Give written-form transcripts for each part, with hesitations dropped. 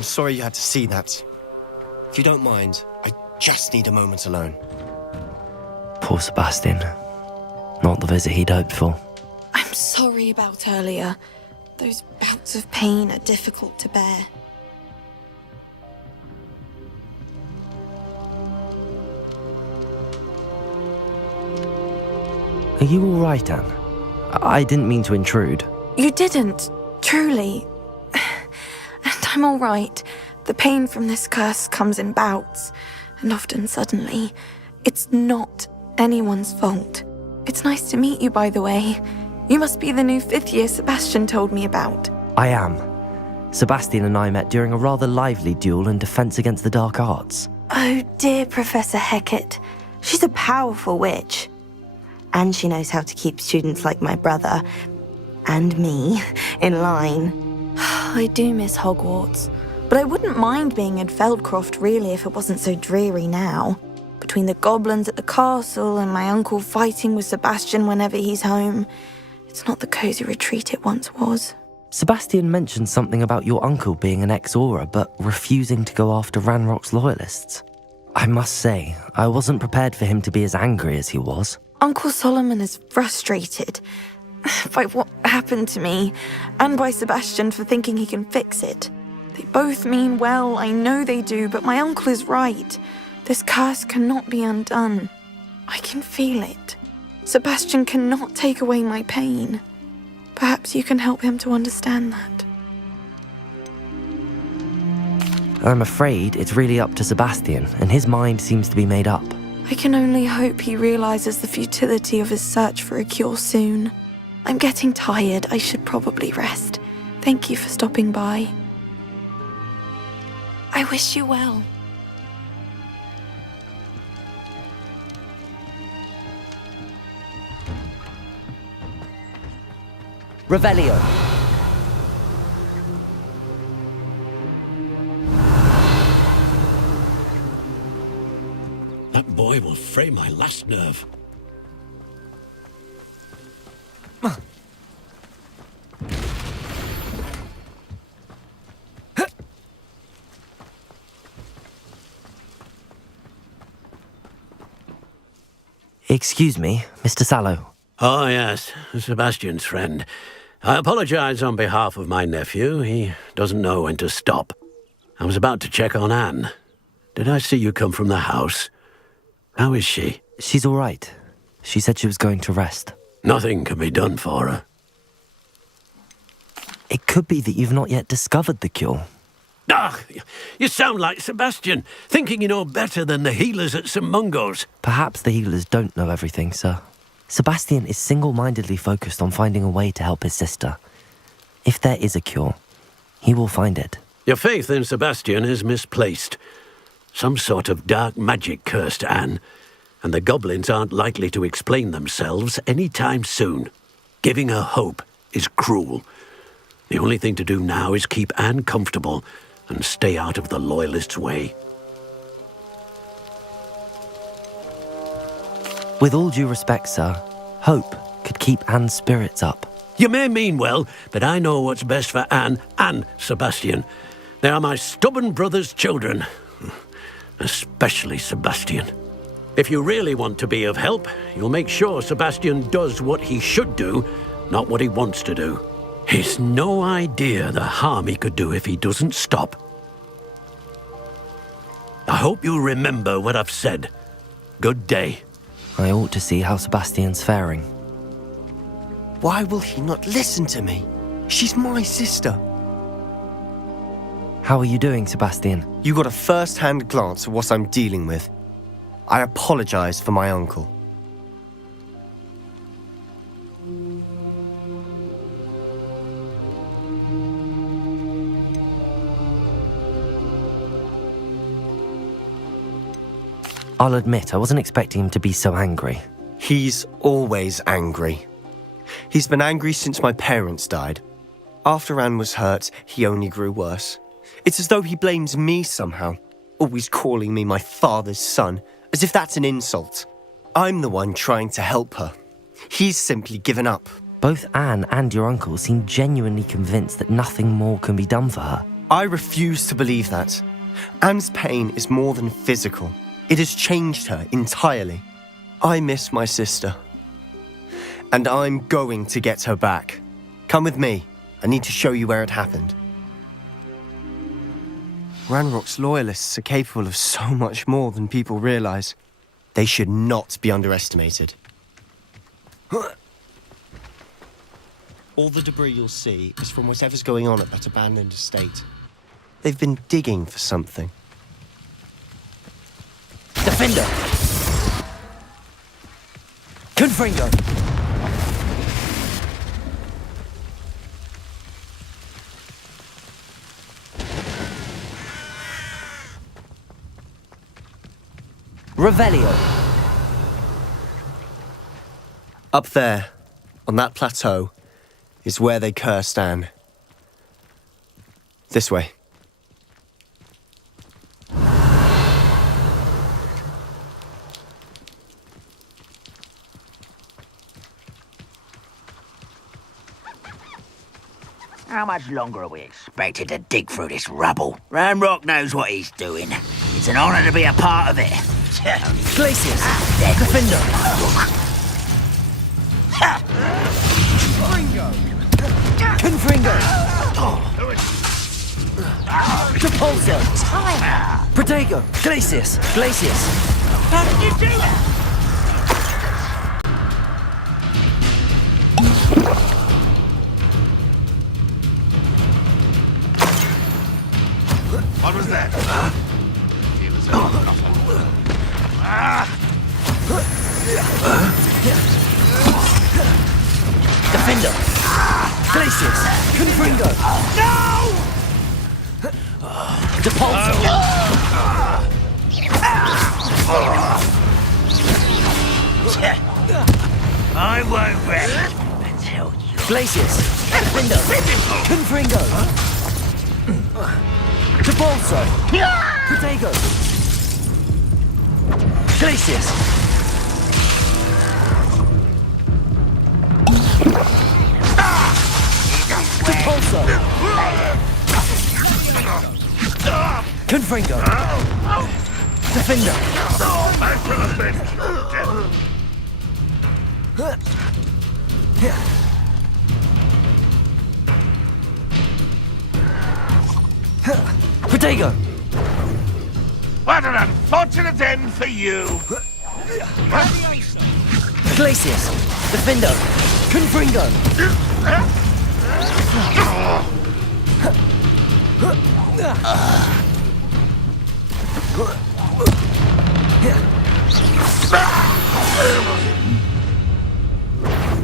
I'm sorry you had to see that. If you don't mind, I just need a moment alone. Poor Sebastian. Not the visit he'd hoped for. I'm sorry about earlier. Those bouts of pain are difficult to bear. Are you all right, Anne? I didn't mean to intrude. You didn't, truly. And I'm all right. The pain from this curse comes in bouts, and often suddenly. It's not anyone's fault. It's nice to meet you, by the way. You must be the new 5th year Sebastian told me about. I am. Sebastian and I met during a rather lively duel in Defense Against the Dark Arts. Oh, dear Professor Hecat. She's a powerful witch. And she knows how to keep students like my brother, and me, in line. I do miss Hogwarts, but I wouldn't mind being in Feldcroft, really, if it wasn't so dreary now. Between the goblins at the castle and my uncle fighting with Sebastian whenever he's home, it's not the cosy retreat it once was. Sebastian mentioned something about your uncle being an ex-Auror, but refusing to go after Ranrock's loyalists. I must say, I wasn't prepared for him to be as angry as he was. Uncle Solomon is frustrated by what happened to me, and by Sebastian for thinking he can fix it. They both mean well, I know they do, but my uncle is right. This curse cannot be undone. I can feel it. Sebastian cannot take away my pain. Perhaps you can help him to understand that. I'm afraid it's really up to Sebastian, and his mind seems to be made up. I can only hope he realizes the futility of his search for a cure soon. I'm getting tired. I should probably rest. Thank you for stopping by. I wish you well. Revelio. That boy will fray my last nerve. Excuse me, Mr. Sallow. Oh, yes, Sebastian's friend. I apologize on behalf of my nephew. He doesn't know when to stop. I was about to check on Anne. Did I see you come from the house? How is she? She's all right. She said she was going to rest. Nothing can be done for her. It could be that you've not yet discovered the cure. Ah, you sound like Sebastian, thinking you know better than the healers at St. Mungo's. Perhaps the healers don't know everything, sir. Sebastian is single-mindedly focused on finding a way to help his sister. If there is a cure, he will find it. Your faith in Sebastian is misplaced. Some sort of dark magic cursed Anne, and the goblins aren't likely to explain themselves any time soon. Giving her hope is cruel. The only thing to do now is keep Anne comfortable and stay out of the Loyalists' way. With all due respect, sir, hope could keep Anne's spirits up. You may mean well, but I know what's best for Anne and Sebastian. They are my stubborn brother's children. Especially Sebastian. If you really want to be of help, you'll make sure Sebastian does what he should do, not what he wants to do. He's no idea the harm he could do if he doesn't stop. I hope you remember what I've said. Good day. I ought to see how Sebastian's faring. Why will he not listen to me? She's my sister. How are you doing, Sebastian? You got a first-hand glance at what I'm dealing with. I apologize for my uncle. I'll admit, I wasn't expecting him to be so angry. He's always angry. He's been angry since my parents died. After Anne was hurt, he only grew worse. It's as though he blames me somehow, always calling me my father's son, as if that's an insult. I'm the one trying to help her. He's simply given up. Both Anne and your uncle seem genuinely convinced that nothing more can be done for her. I refuse to believe that. Anne's pain is more than physical. It has changed her entirely. I miss my sister. And I'm going to get her back. Come with me. I need to show you where it happened. Ranrock's loyalists are capable of so much more than people realize. They should not be underestimated. All the debris you'll see is from whatever's going on at that abandoned estate. They've been digging for something. Defender! Confringo! Revelio! Up there, on that plateau, is where they cursed Anne. This way. How much longer are we expected to dig through this rubble? Ranrock knows what he's doing. It's an honor to be a part of it. Glacius! Defender! Confringo! Repulsor! Protego! Glacius! Glacius! How did you do that? What was that? Defender! Glacius! Confringo! No! Depulso! I won't rest until you... Glacius! Defender! Confringo! Depulso! Protego! Glacius! Depulso! Confringo! Defender! Back to the bench. Protego! What an unfortunate end for you. Glacius! Defender! Confringo!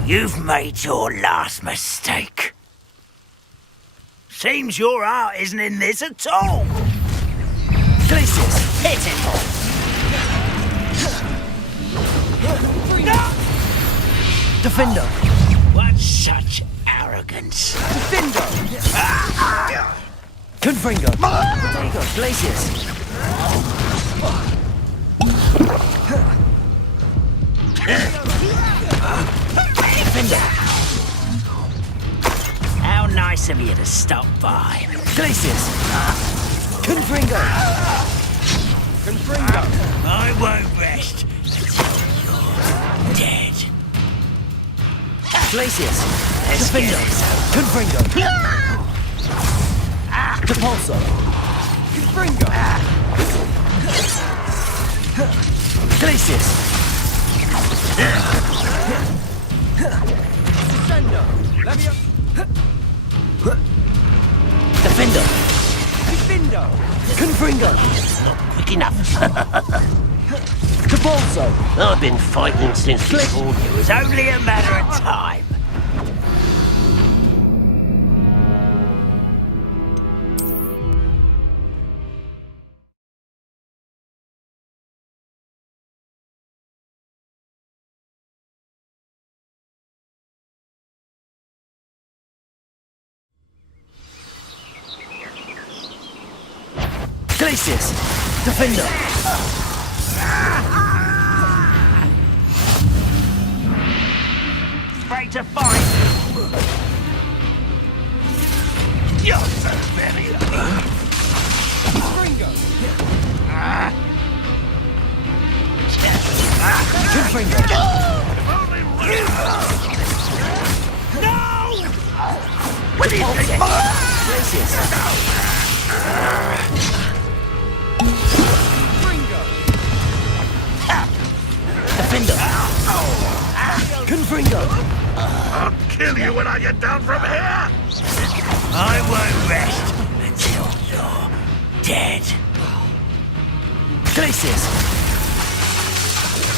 You've made your last mistake. Seems your heart isn't in this at all. Glacius! Hit him! No! Defender! What such arrogance. Defender! Confringo! Protego! Glacius! Defender! How nice of you to stop by. Glacius! Confringo! Confringo! I won't rest until you're dead. Glacius! Let's Defender! get this over. Confringo! Depulso! Confringo! Glacius! Defender! Defender! Confringo! Not quick enough. Depulso! I've been fighting since before you. It was only a matter of time. Glacius! Defender! Afraid to fight. You're so very Confringo! What is it? Defender! Confringo! I'll kill you when I get down from here! I won't rest until you're dead. Glacius!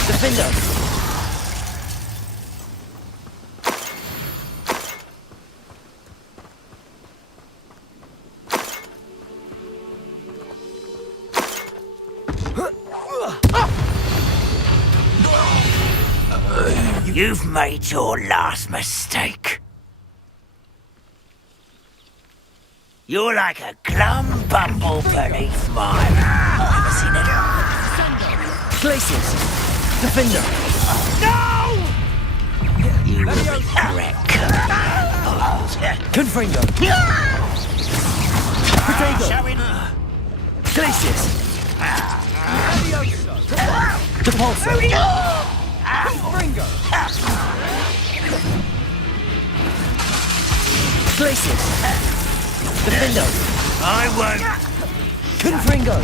Defender! You've made your last mistake. You're like a glum bumble beneath my... Ever seen it? Glacius! Defender! No! You regret Confringo! Protego! Glacius! Depulso! Glacius! Defendo! I won't. Confringo!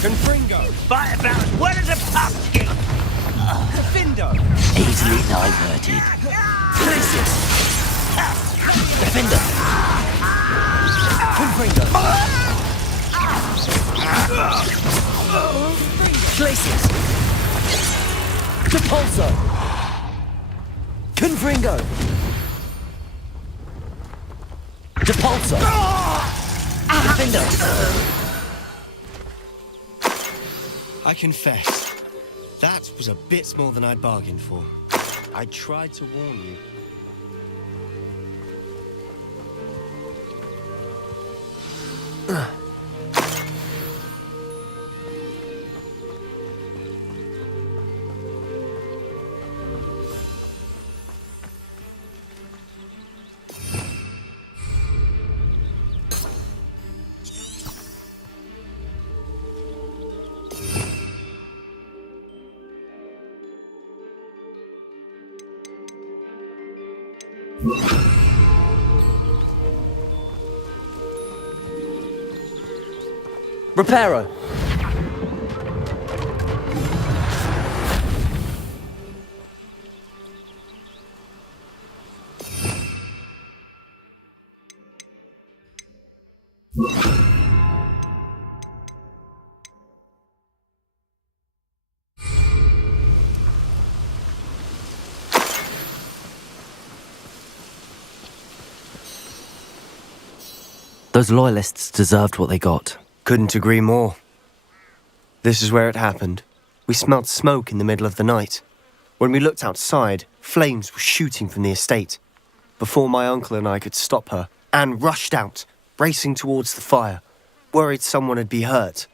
Confringo! Fight about as well as a pumpkin. Defendo! Easily diverted. Glacius! Defender! Confringo! Glacius! Depulso! Confringo! Depulso! Defender! I confess, that was a bit more than I'd bargained for. I tried to warn you. Reparo! Those loyalists deserved what they got. Couldn't agree more. This is where it happened. We smelled smoke in the middle of the night. When we looked outside, flames were shooting from the estate. Before my uncle and I could stop her, Anne rushed out, racing towards the fire, worried someone had been hurt.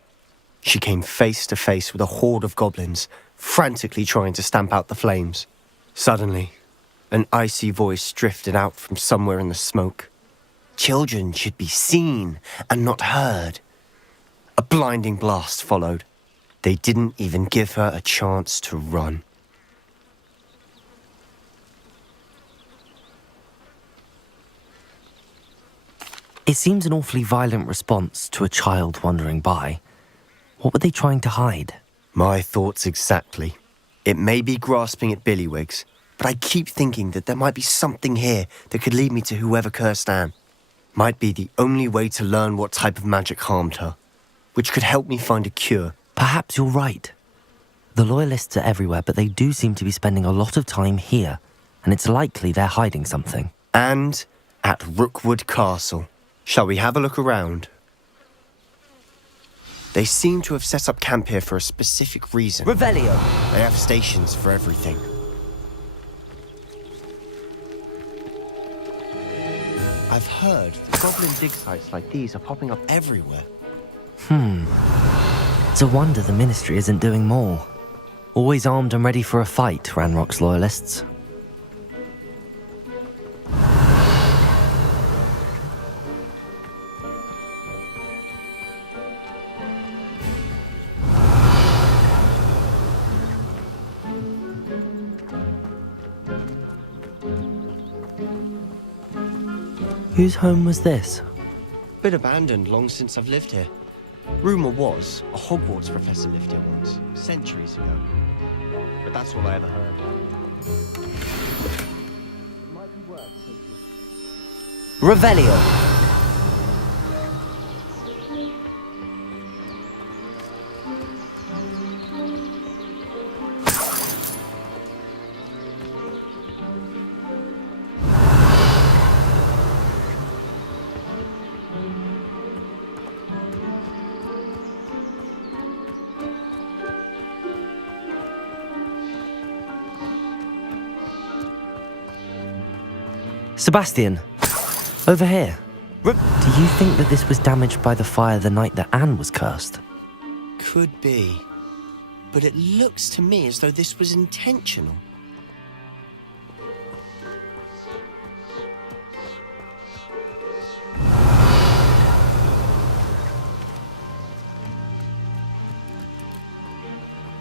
She came face to face with a horde of goblins, frantically trying to stamp out the flames. Suddenly, an icy voice drifted out from somewhere in the smoke. Children should be seen and not heard. A blinding blast followed. They didn't even give her a chance to run. It seems an awfully violent response to a child wandering by. What were they trying to hide? My thoughts exactly. It may be grasping at Billywigs, but I keep thinking that there might be something here that could lead me to whoever cursed Anne. Might be the only way to learn what type of magic harmed her, which could help me find a cure. Perhaps you're right. The loyalists are everywhere, but they do seem to be spending a lot of time here, and it's likely they're hiding something. And at Rookwood Castle. Shall we have a look around? They seem to have set up camp here for a specific reason. Revelio! They have stations for everything. I've heard goblin dig sites like these are popping up everywhere. It's a wonder the Ministry isn't doing more. Always armed and ready for a fight, Ranrock's loyalists. Whose home was this? Been abandoned long since I've lived here. Rumour was a Hogwarts professor lived here once, centuries ago. But that's all I ever heard. Revelio. Sebastian, over here. Do you think that this was damaged by the fire the night that Anne was cursed? Could be. But it looks to me as though this was intentional.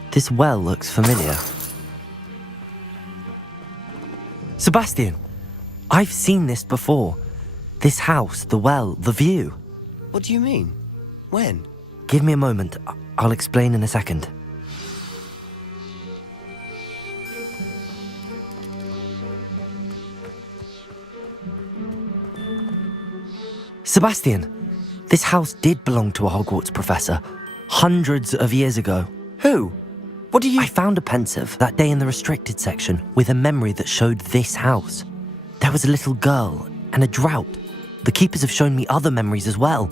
This well looks familiar. Sebastian, I've seen this before. This house, the well, the view. What do you mean? When? Give me a moment. I'll explain in a second. Sebastian, this house did belong to a Hogwarts professor hundreds of years ago. Who? What do you... I found a pensive that day in the restricted section with a memory that showed this house. There was a little girl and a drought. The keepers have shown me other memories as well.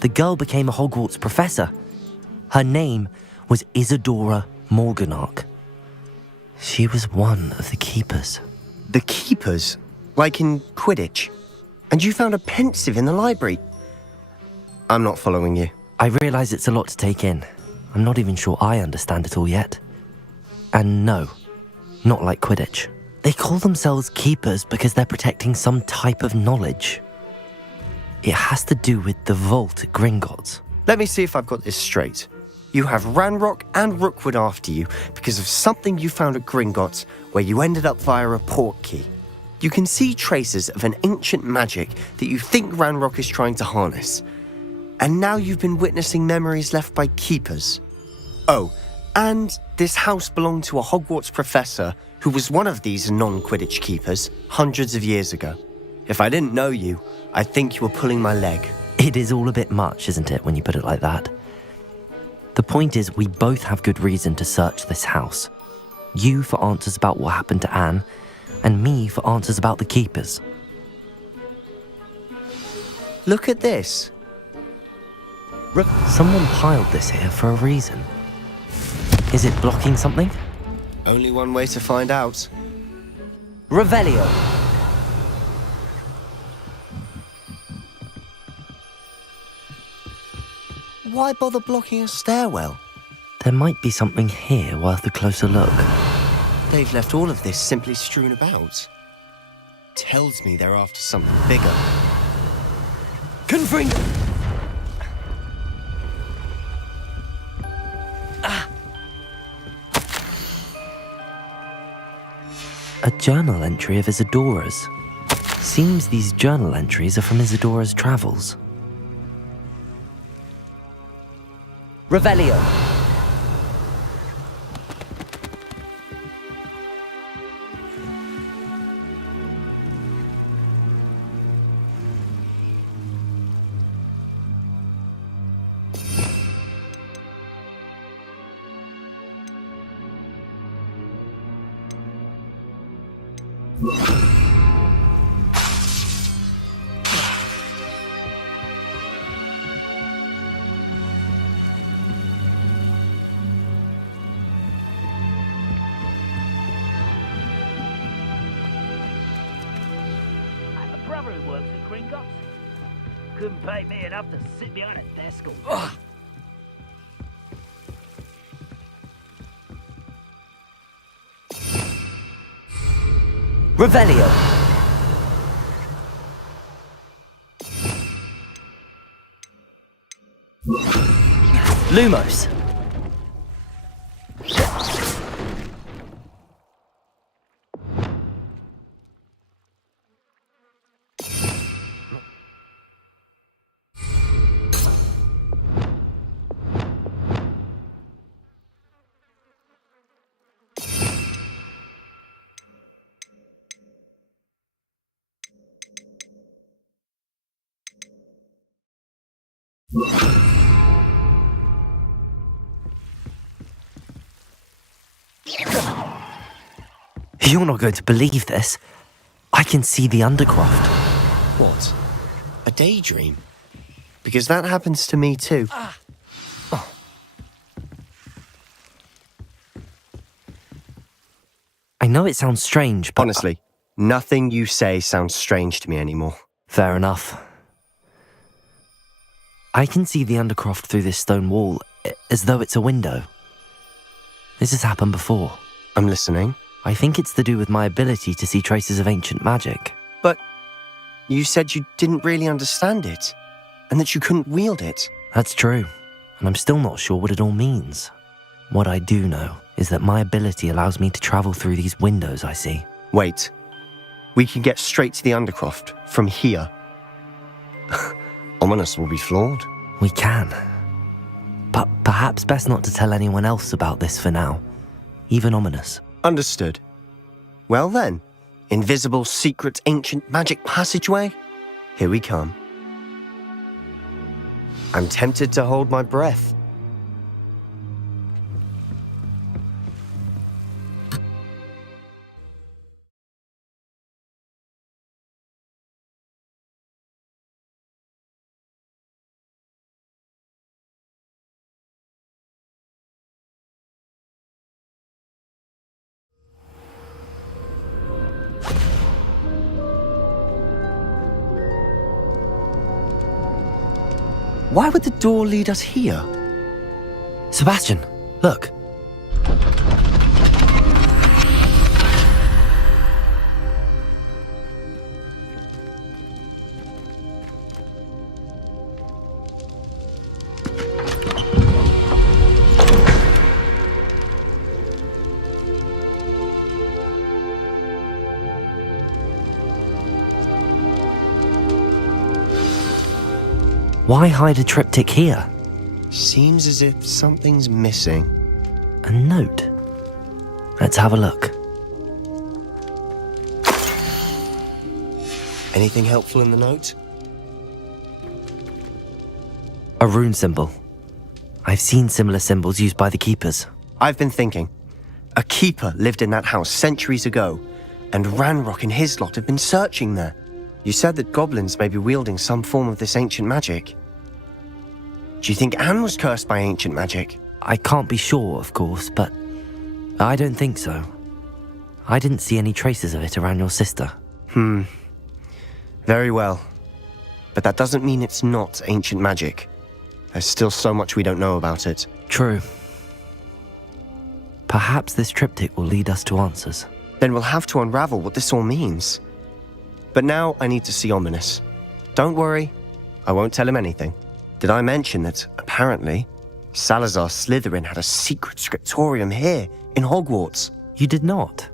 The girl became a Hogwarts professor. Her name was Isadora Morganach. She was one of the keepers. The keepers? Like in Quidditch? And you found a pensive in the library? I'm not following you. I realise it's a lot to take in. I'm not even sure I understand it all yet. And no, not like Quidditch. They call themselves keepers because they're protecting some type of knowledge. It has to do with the vault at Gringotts. Let me see if I've got this straight. You have Ranrock and Rookwood after you because of something you found at Gringotts where you ended up via a port key. You can see traces of an ancient magic that you think Ranrock is trying to harness. And now you've been witnessing memories left by keepers. Oh, and this house belonged to a Hogwarts professor who was one of these non-Quidditch keepers hundreds of years ago. If I didn't know you, I'd think you were pulling my leg. It is all a bit much, isn't it, when you put it like that? The point is, we both have good reason to search this house. You for answers about what happened to Anne, and me for answers about the keepers. Look at this. Someone piled this here for a reason. Is it blocking something? Only one way to find out. Revelio. Why bother blocking a stairwell? There might be something here worth a closer look. They've left all of this simply strewn about. Tells me they're after something bigger. Confring! A journal entry of Isadora's. Seems these journal entries are from Isadora's travels. Revelio. Brother who works at Gringotts. Couldn't pay me enough to sit behind a desk all day. Revelio. Lumos. You're not going to believe this. I can see the Undercroft. What? A daydream? Because that happens to me too. Oh. I know it sounds strange, but... Honestly, nothing you say sounds strange to me anymore. Fair enough. I can see the Undercroft through this stone wall, as though it's a window. This has happened before. I'm listening. I think it's to do with my ability to see traces of ancient magic. But you said you didn't really understand it, and that you couldn't wield it. That's true, and I'm still not sure what it all means. What I do know is that my ability allows me to travel through these windows I see. Wait. We can get straight to the Undercroft from here. Ominous will be floored. We can. But perhaps best not to tell anyone else about this for now. Even Ominous. Understood. Well then, invisible, secret, ancient magic passageway? Here we come. I'm tempted to hold my breath. Why would the door lead us here? Sebastian, look. Why hide a triptych here? Seems as if something's missing. A note. Let's have a look. Anything helpful in the note? A rune symbol. I've seen similar symbols used by the keepers. I've been thinking. A keeper lived in that house centuries ago, and Ranrock and his lot have been searching there. You said that goblins may be wielding some form of this ancient magic. Do you think Anne was cursed by ancient magic? I can't be sure, of course, but I don't think so. I didn't see any traces of it around your sister. Very well. But that doesn't mean it's not ancient magic. There's still so much we don't know about it. True. Perhaps this triptych will lead us to answers. Then we'll have to unravel what this all means. But now I need to see Ominous. Don't worry, I won't tell him anything. Did I mention that, apparently, Salazar Slytherin had a secret scriptorium here, in Hogwarts? You did not?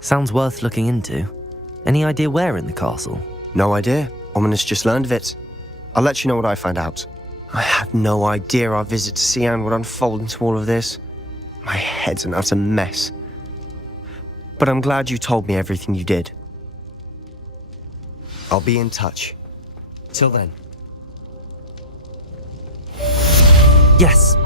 Sounds worth looking into. Any idea where in the castle? No idea. Ominous just learned of it. I'll let you know what I find out. I had no idea our visit to Cian would unfold into all of this. My head's an utter mess. But I'm glad you told me everything you did. I'll be in touch. Till then. Yes.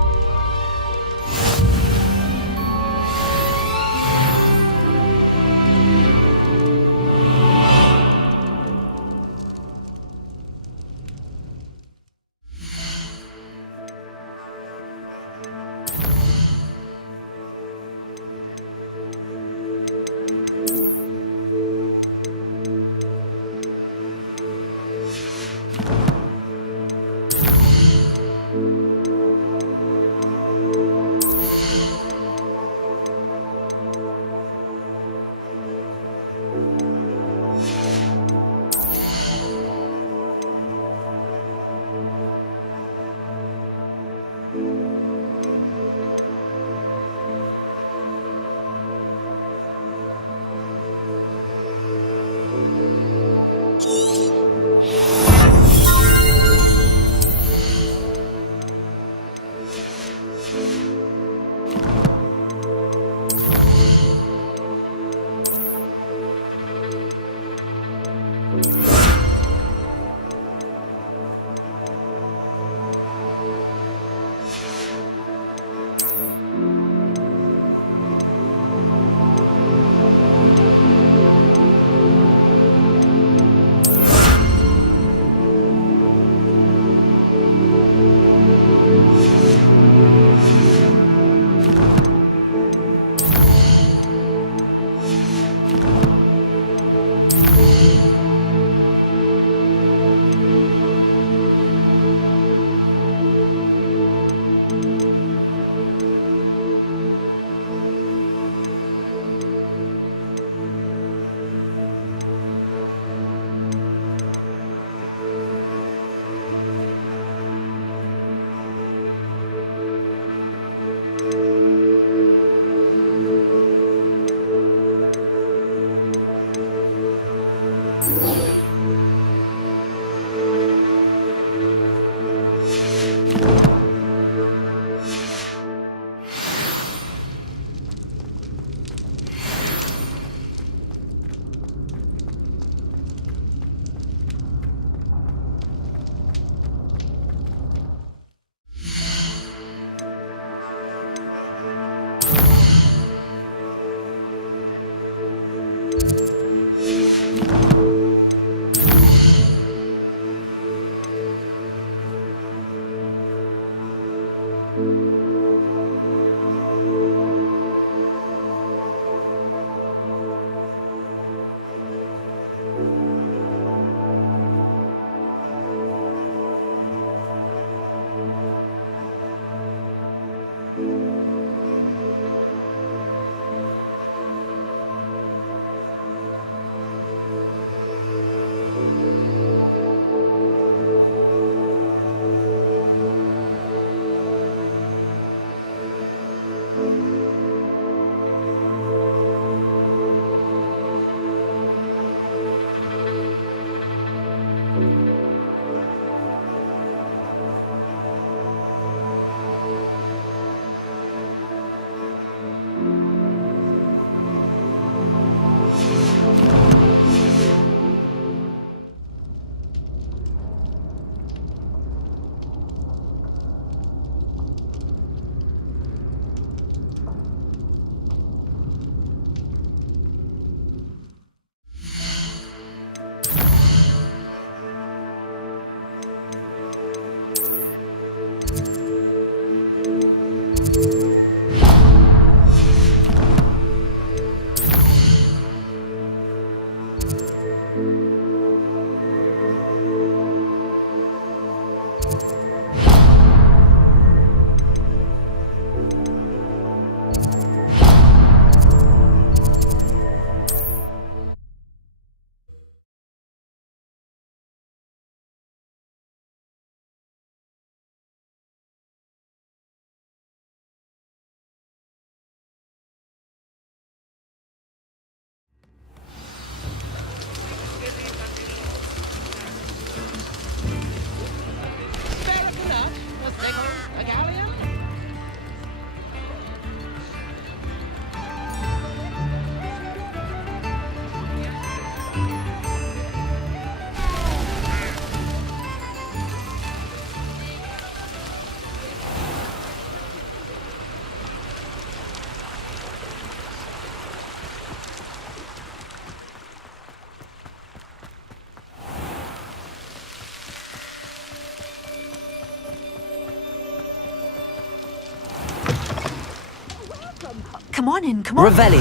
Come on in, come on. Revelio.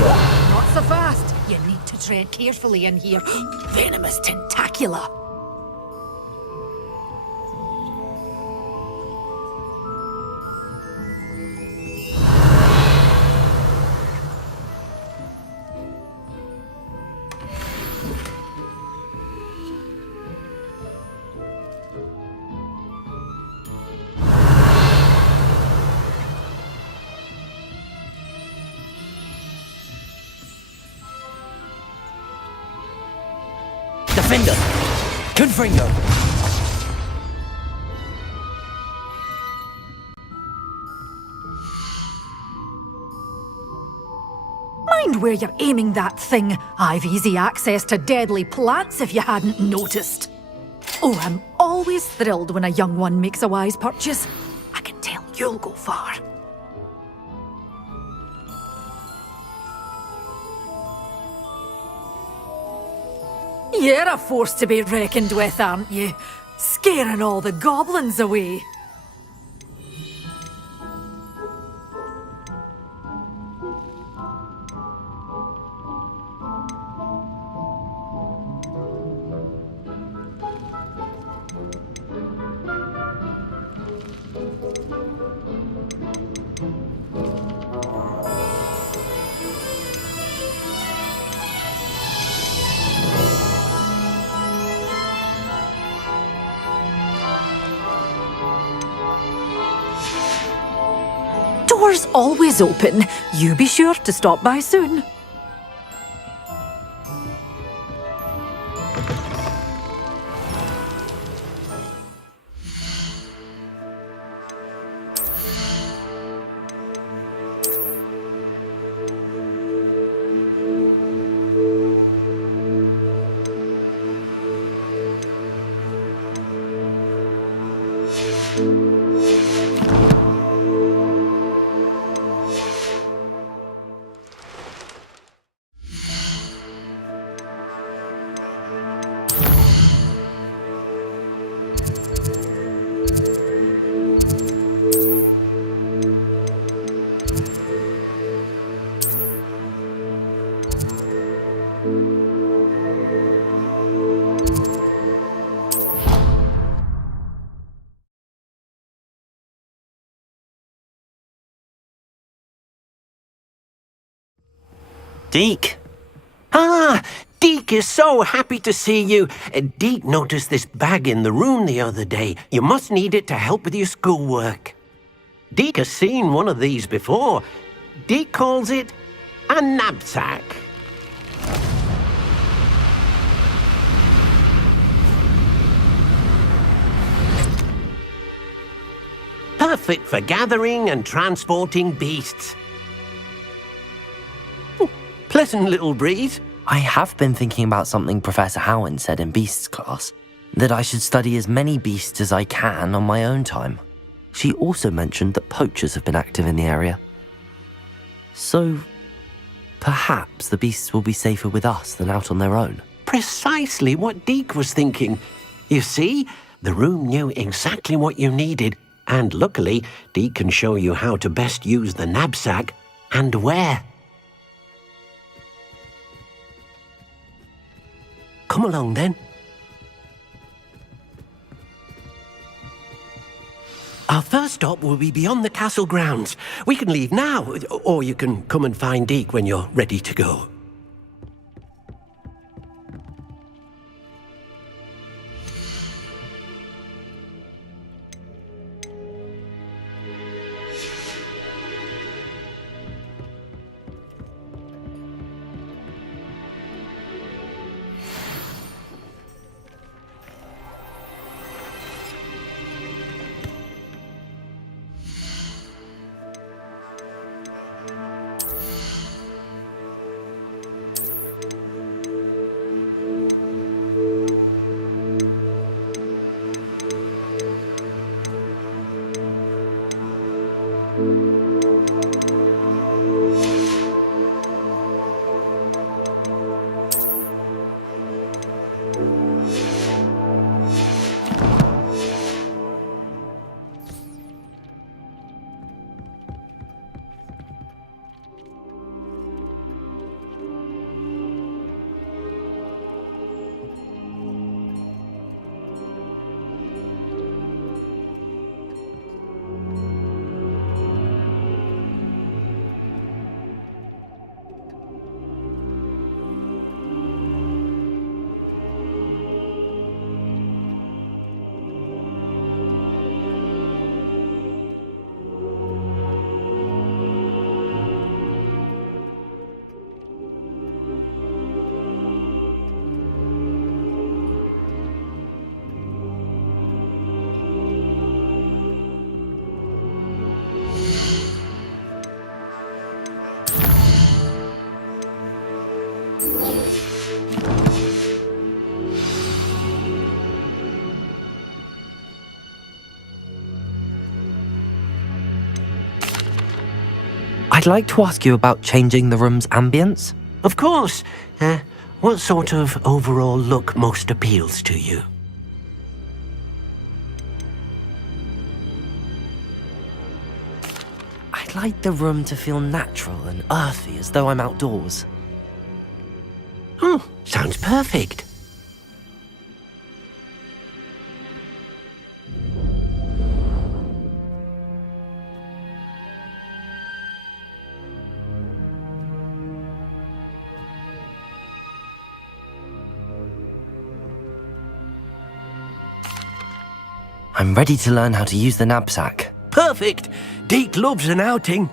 Not so fast. You need to tread carefully in here. Venomous tentacula. Defender. Confringo. Mind where you're aiming that thing. I've easy access to deadly plants if you hadn't noticed. Oh, I'm always thrilled when a young one makes a wise purchase. I can tell you'll go far. You're a force to be reckoned with, aren't you? Scaring all the goblins away. Door's always open. You be sure to stop by soon. Deke. Ah, Deke is so happy to see you. Deke noticed this bag in the room the other day. You must need it to help with your schoolwork. Deke has seen one of these before. Deke calls it a knapsack. Perfect for gathering and transporting beasts. Pleasant little breeze. I have been thinking about something Professor Howard said in Beasts class, that I should study as many beasts as I can on my own time. She also mentioned that poachers have been active in the area. So, perhaps the beasts will be safer with us than out on their own. Precisely what Deke was thinking. You see, the room knew exactly what you needed. And luckily, Deke can show you how to best use the knapsack and where. Come along then. Our first stop will be beyond the castle grounds. We can leave now, or you can come and find Deke when you're ready to go. I'd like to ask you about changing the room's ambience. Of course. What sort of overall look most appeals to you? I'd like the room to feel natural and earthy, as though I'm outdoors. Oh, sounds perfect. I'm ready to learn how to use the knapsack. Perfect! Deke loves an outing.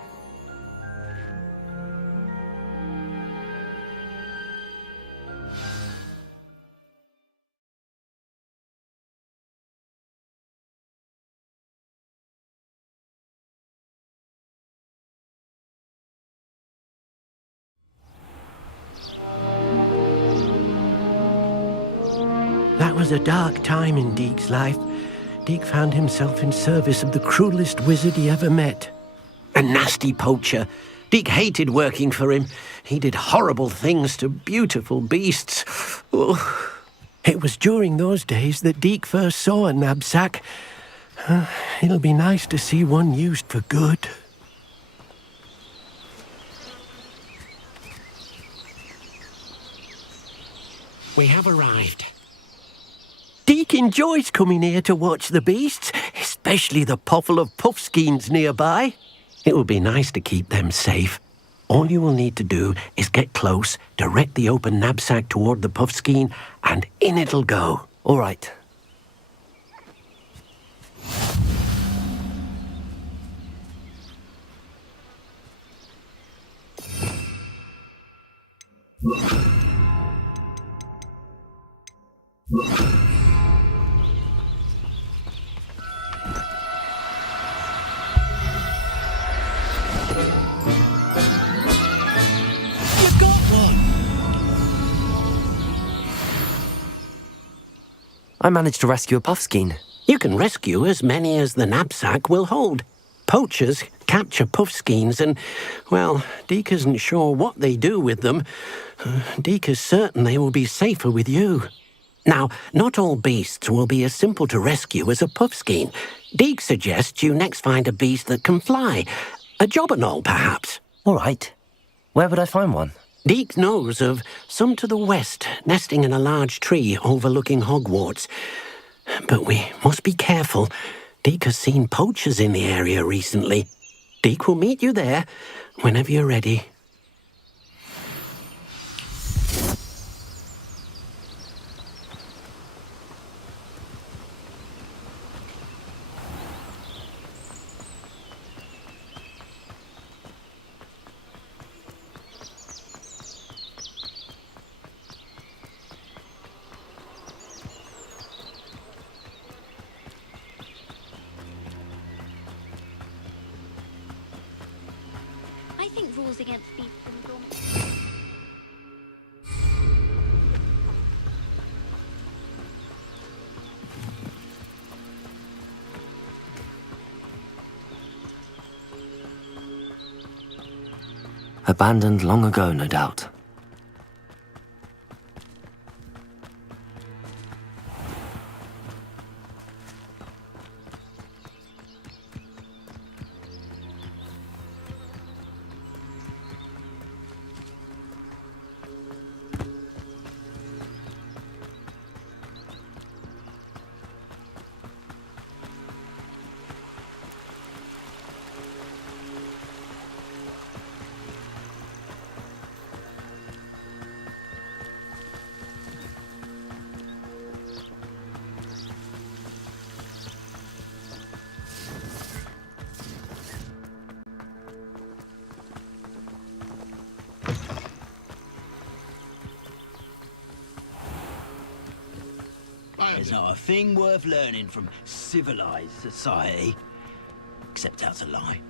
That was a dark time in Deke's life. Deke found himself in service of the cruelest wizard he ever met. A nasty poacher. Deke hated working for him. He did horrible things to beautiful beasts. Oh. It was during those days that Deke first saw a knapsack. It'll be nice to see one used for good. We have arrived. Deke enjoys coming here to watch the beasts, especially the potful of puffskeins nearby. It will be nice to keep them safe. All you will need to do is get close, direct the open knapsack toward the puffskein, and in it'll go. All right. You've got one! I managed to rescue a puffskein. You can rescue as many as the knapsack will hold. Poachers capture puffskeins and, well, Deke isn't sure what they do with them. Deke is certain they will be safer with you. Now, not all beasts will be as simple to rescue as a puffskein. Deke suggests you next find a beast that can fly. A jobberknoll, perhaps. All right. Where would I find one? Deke knows of some to the west, nesting in a large tree overlooking Hogwarts. But we must be careful. Deke has seen poachers in the area recently. Deke will meet you there whenever you're ready. I think rules against beasts and grown. Abandoned long ago, no doubt. There's not a thing worth learning from civilized society, except how to lie.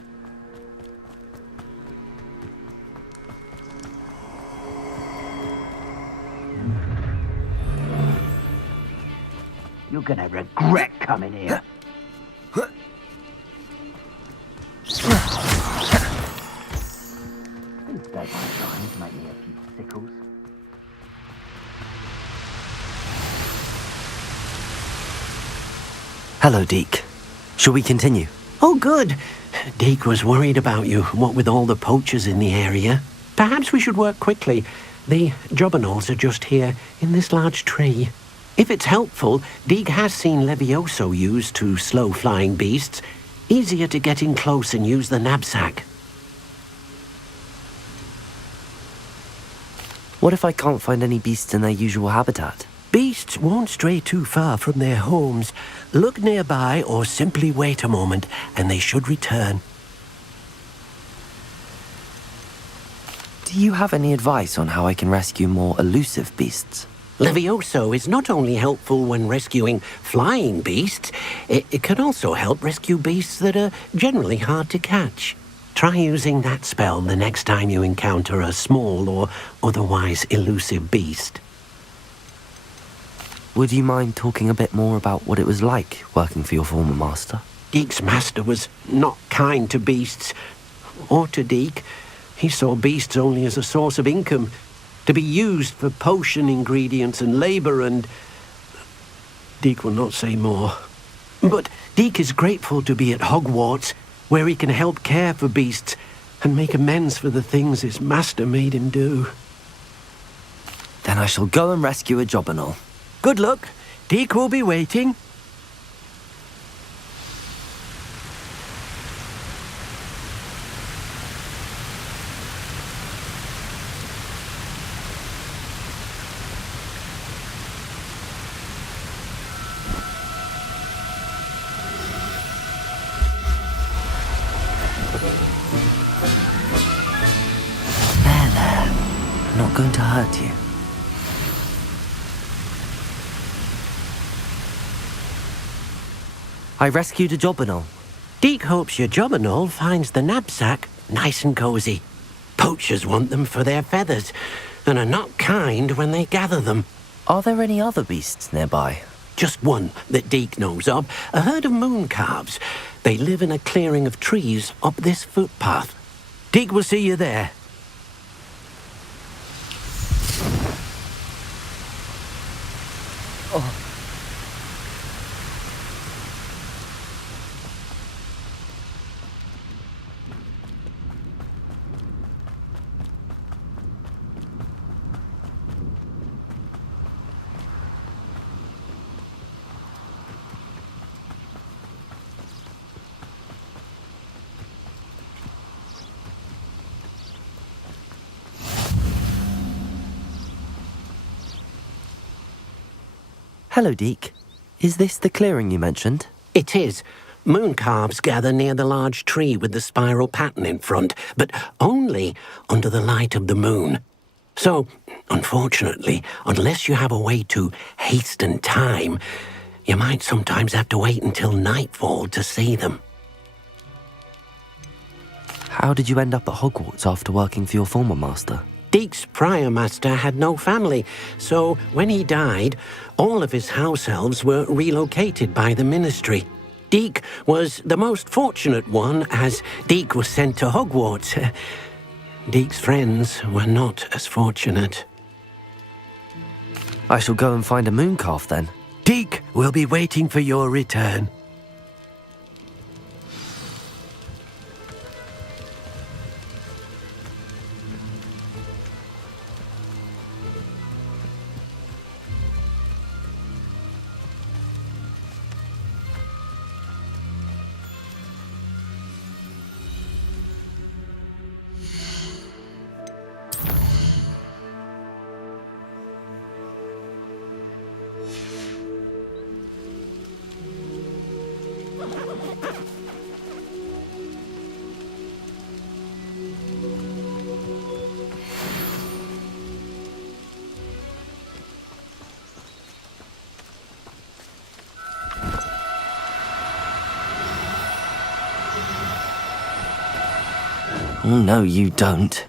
You're gonna regret coming here. Please take my time to make me a few sickles. Hello, Deke. Shall we continue? Oh, good. Deke was worried about you, what with all the poachers in the area. Perhaps we should work quickly. The jobberknolls are just here, in this large tree. If it's helpful, Deke has seen Levioso used to slow flying beasts. Easier to get in close and use the knapsack. What if I can't find any beasts in their usual habitat? Beasts won't stray too far from their homes. Look nearby or simply wait a moment, and they should return. Do you have any advice on how I can rescue more elusive beasts? Levioso is not only helpful when rescuing flying beasts, it can also help rescue beasts that are generally hard to catch. Try using that spell the next time you encounter a small or otherwise elusive beast. Would you mind talking a bit more about what it was like working for your former master? Deke's master was not kind to beasts, or to Deke. He saw beasts only as a source of income, to be used for potion ingredients and labour, and Deke will not say more. But Deke is grateful to be at Hogwarts, where he can help care for beasts and make amends for the things his master made him do. Then I shall go and rescue a jobberknoll. Good luck. Deke will be waiting. I'm not going to hurt you. I rescued a jobberknoll. Deke hopes your jobberknoll finds the knapsack nice and cosy. Poachers want them for their feathers, and are not kind when they gather them. Are there any other beasts nearby? Just one that Deke knows of, a herd of mooncalves. They live in a clearing of trees up this footpath. Deke will see you there. Hello, Deke. Is this the clearing you mentioned? It is. Moon calves gather near the large tree with the spiral pattern in front, but only under the light of the moon. So, unfortunately, unless you have a way to hasten time, you might sometimes have to wait until nightfall to see them. How did you end up at Hogwarts after working for your former master? Deke's prior master had no family, so when he died, all of his house elves were relocated by the ministry. Deke was the most fortunate one, as Deke was sent to Hogwarts. Deke's friends were not as fortunate. I shall go and find a moon calf then. Deke will be waiting for your return. Oh, no, you don't.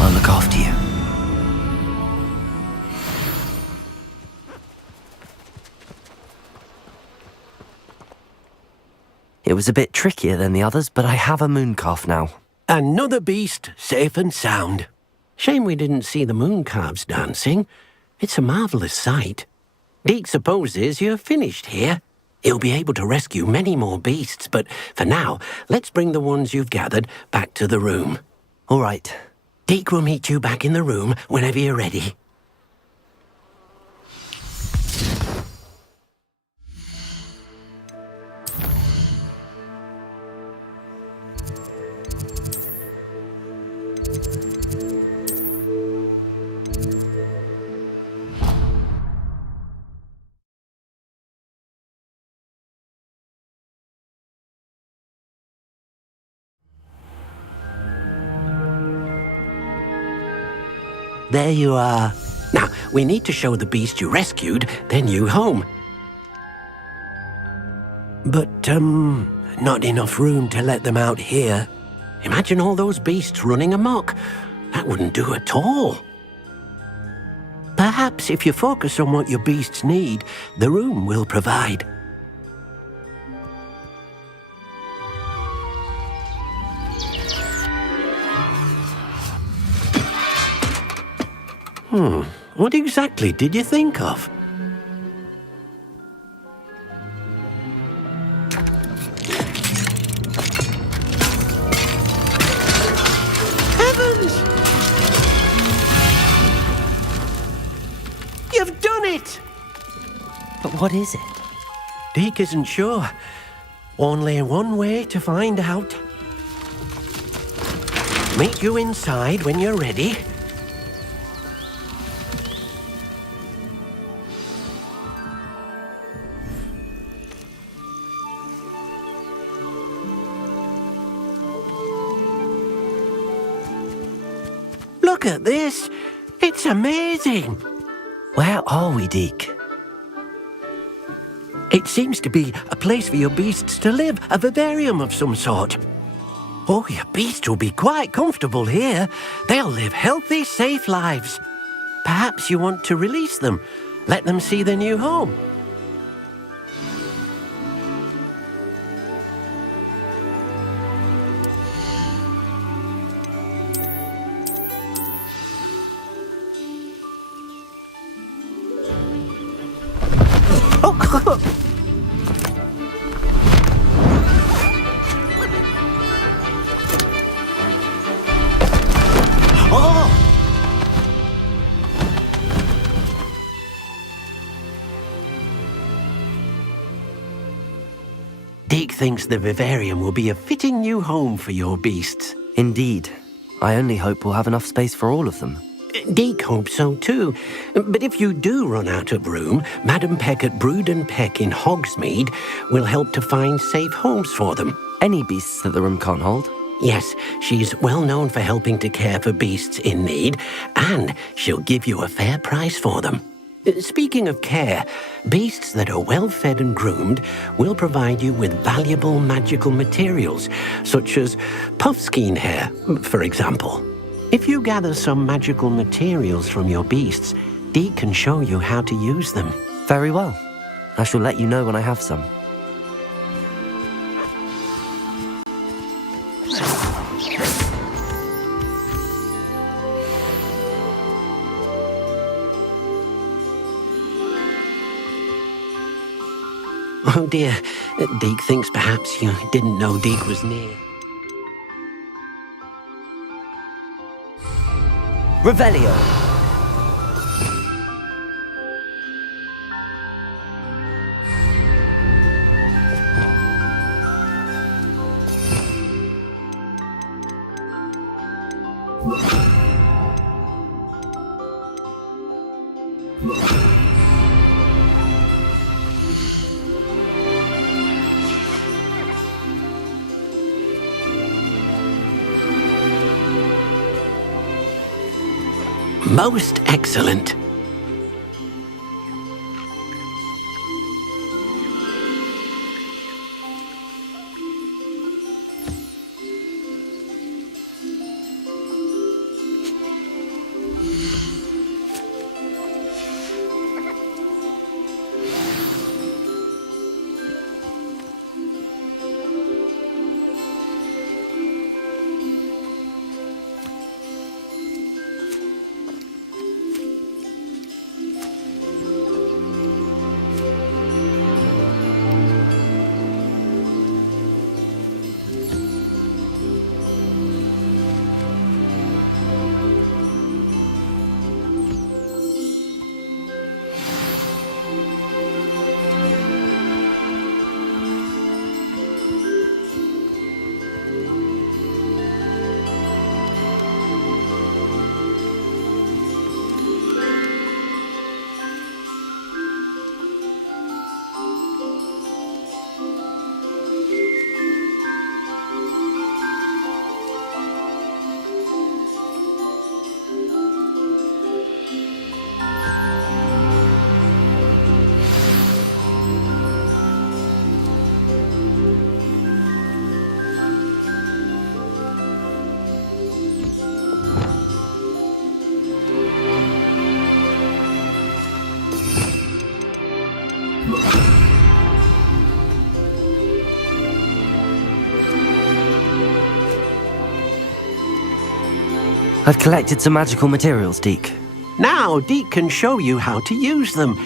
I'll look after you. It was a bit trickier than the others, but I have a moon calf now. Another beast safe and sound. Shame we didn't see the moon calves dancing. It's a marvellous sight. Deke supposes you're finished here. He'll be able to rescue many more beasts, but for now, let's bring the ones you've gathered back to the room. All right. Deke will meet you back in the room whenever you're ready. There you are. Now, we need to show the beast you rescued, then you home. But, not enough room to let them out here. Imagine all those beasts running amok. That wouldn't do at all. Perhaps if you focus on what your beasts need, the room will provide. What exactly did you think of? Heavens! You've done it! But what is it? Deke isn't sure. Only one way to find out. Meet you inside when you're ready. Look at this! It's amazing! Where are we, Deke? It seems to be a place for your beasts to live, a vivarium of some sort. Oh, your beasts will be quite comfortable here. They'll live healthy, safe lives. Perhaps you want to release them, let them see their new home. Deke thinks the vivarium will be a fitting new home for your beasts. Indeed. I only hope we'll have enough space for all of them. Deke hopes so too. But if you do run out of room, Madam Peck at Brood and Peck in Hogsmeade will help to find safe homes for them. Any beasts that the room can't hold? Yes, she's well known for helping to care for beasts in need, and she'll give you a fair price for them. Speaking of care, beasts that are well fed and groomed will provide you with valuable magical materials, such as puffskein hair, for example. If you gather some magical materials from your beasts, Deke can show you how to use them. Very well. I shall let you know when I have some. Oh dear, Deke thinks perhaps you didn't know Deke was near. Revelio! Most excellent. I've collected some magical materials, Deke. Now Deke can show you how to use them.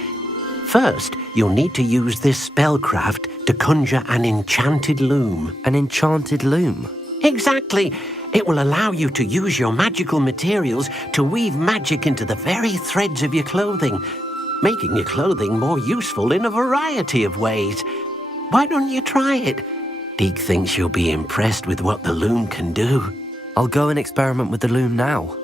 First, you'll need to use this spellcraft to conjure an enchanted loom. An enchanted loom? Exactly. It will allow you to use your magical materials to weave magic into the very threads of your clothing, making your clothing more useful in a variety of ways. Why don't you try it? Deke thinks you'll be impressed with what the loom can do. I'll go and experiment with the loom now.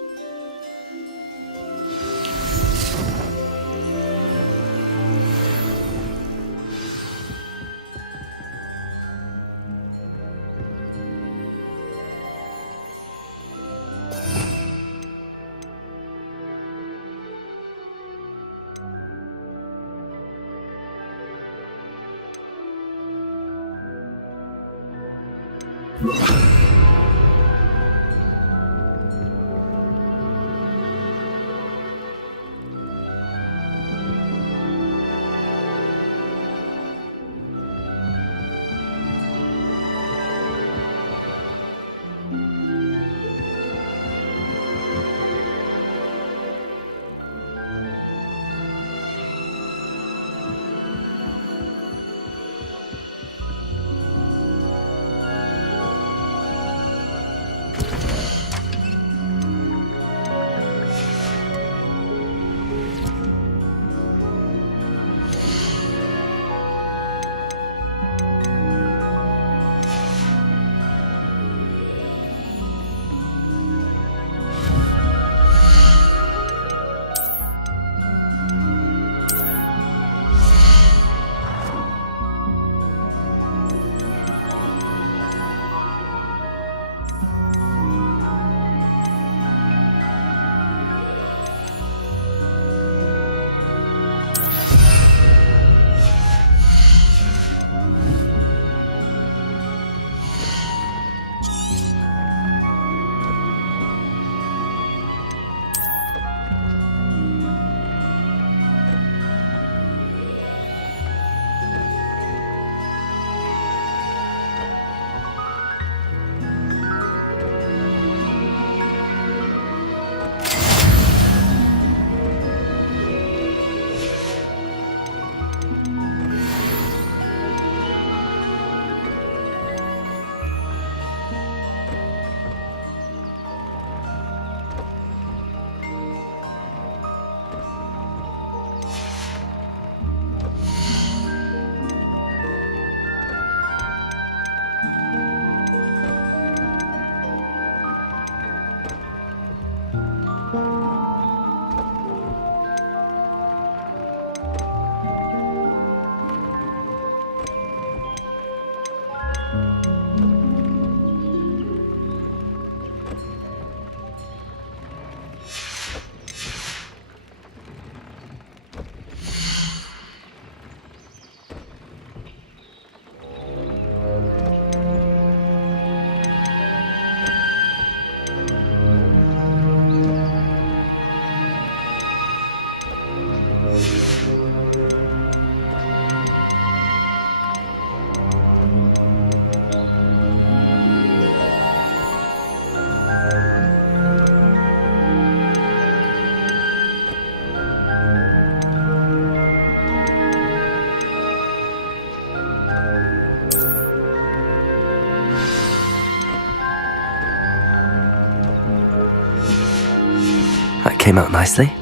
That came out nicely.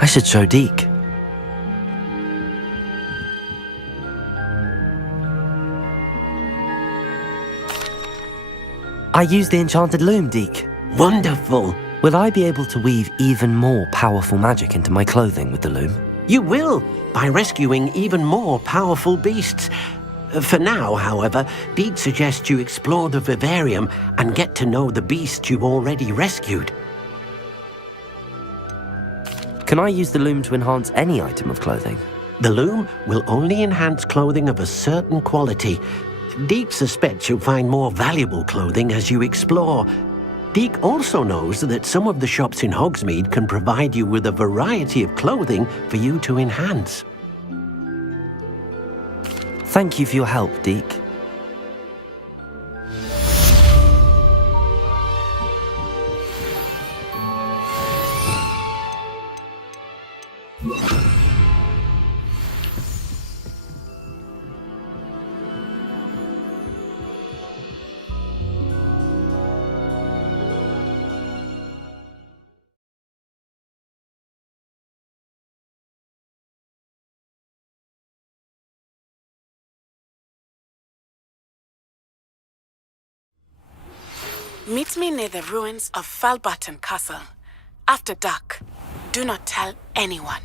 I should show Deke. I used the enchanted loom, Deke. Wonderful. Will I be able to weave even more powerful magic into my clothing with the loom? You will, by rescuing even more powerful beasts. For now, however, Deke suggests you explore the vivarium and get to know the beasts you've already rescued. Can I use the loom to enhance any item of clothing? The loom will only enhance clothing of a certain quality. Deke suspects you'll find more valuable clothing as you explore. Deke also knows that some of the shops in Hogsmeade can provide you with a variety of clothing for you to enhance. Thank you for your help, Deke. Meet me near the ruins of Falbaton Castle. After dark. Do not tell anyone.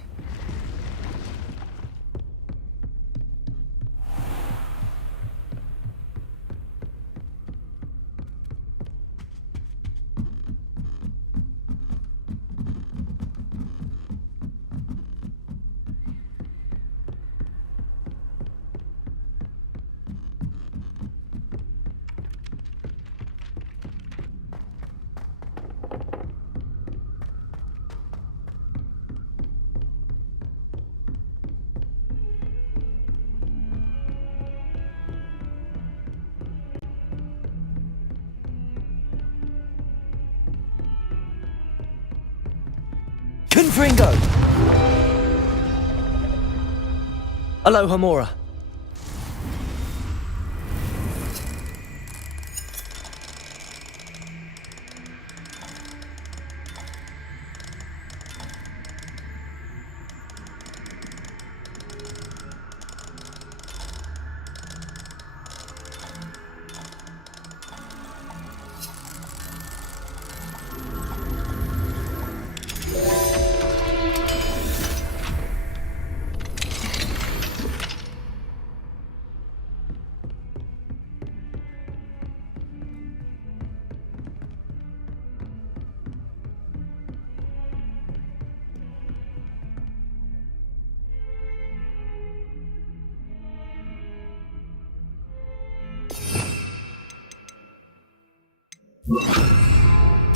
Confringo! Aloha Mora.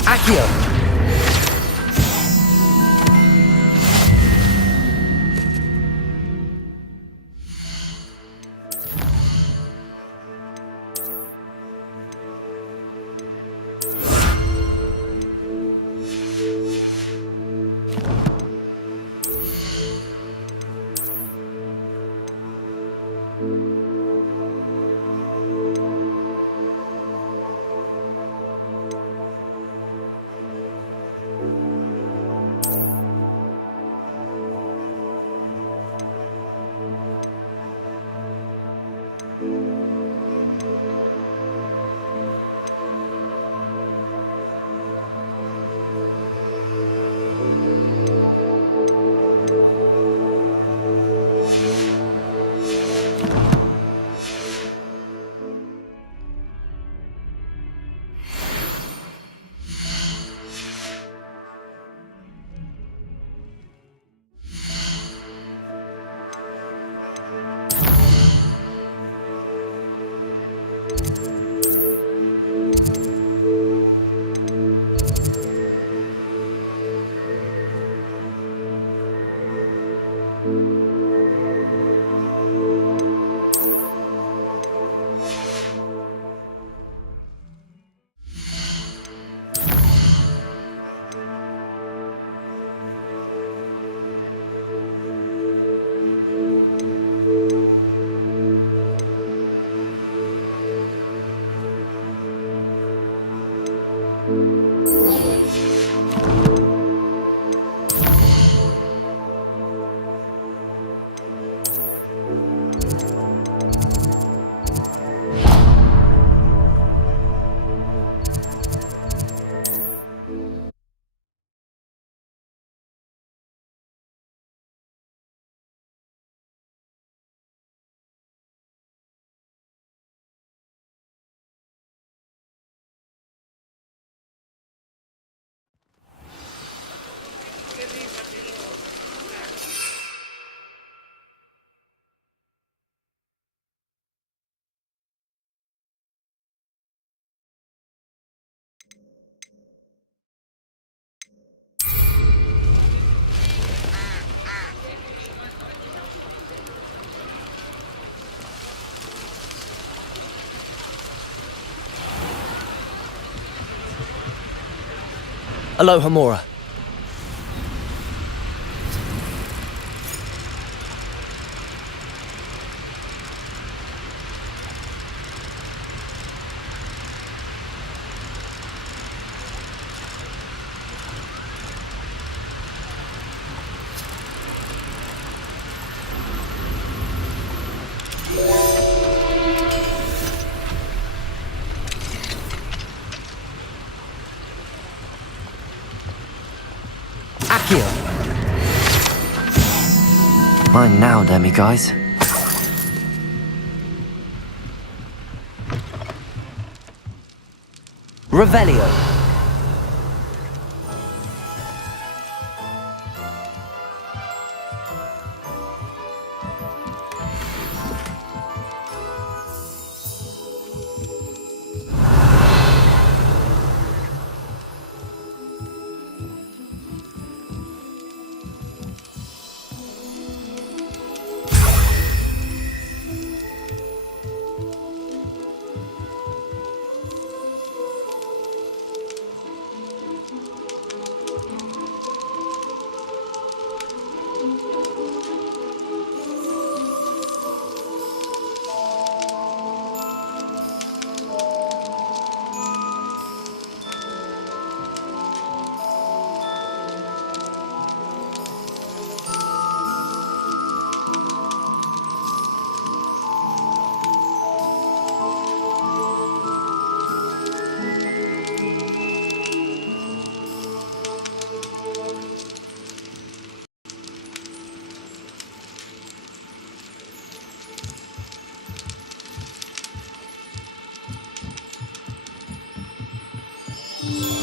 Accio! Aloha Mora. Accio! Mine now, demiguise. Revelio!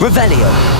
Revelio.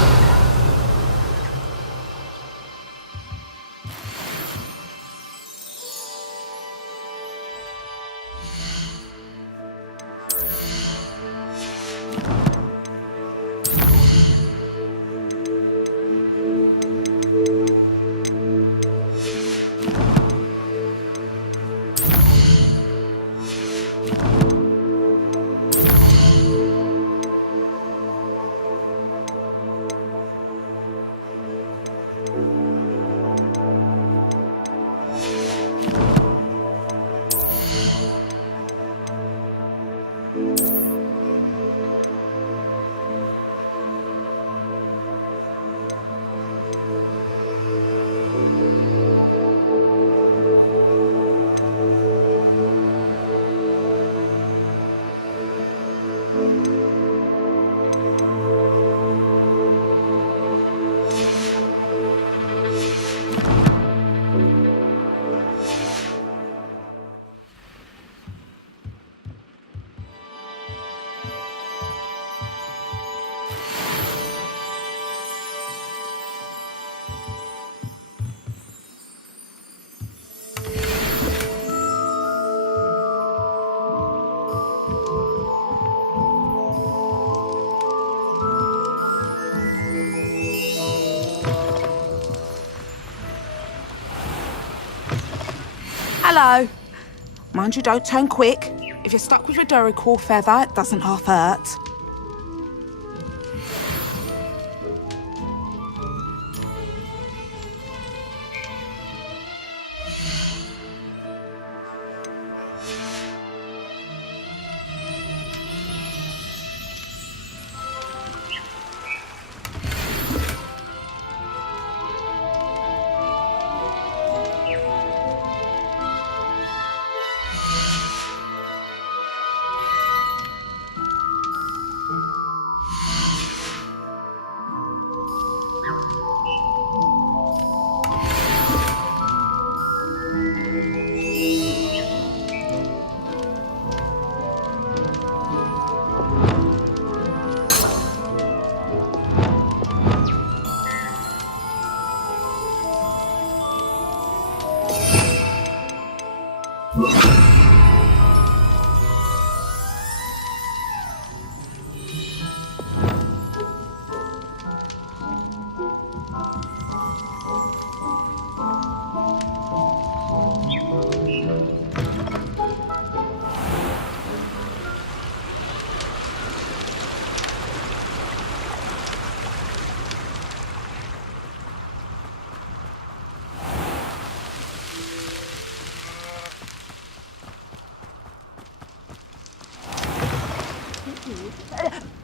Hello. Mind you, don't turn quick. If you're stuck with your Duracell feather, it doesn't half hurt.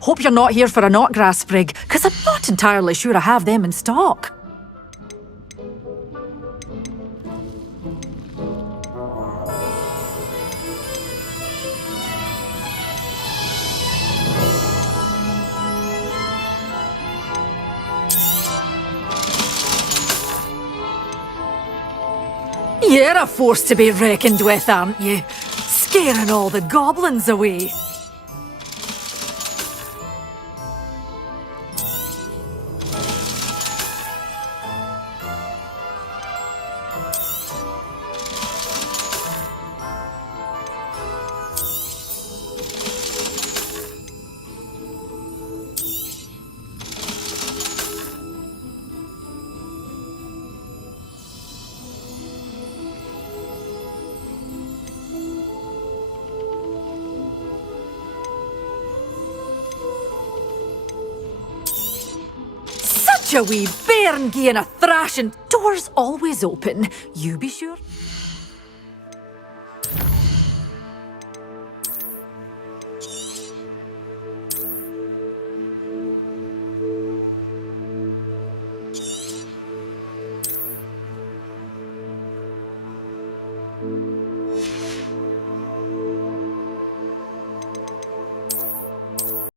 Hope you're not here for a knotgrass sprig, because I'm not entirely sure I have them in stock. You're a force to be reckoned with, aren't you? Scaring all the goblins away. A wee bairn gi'en a thrashing. Doors always open. You be sure.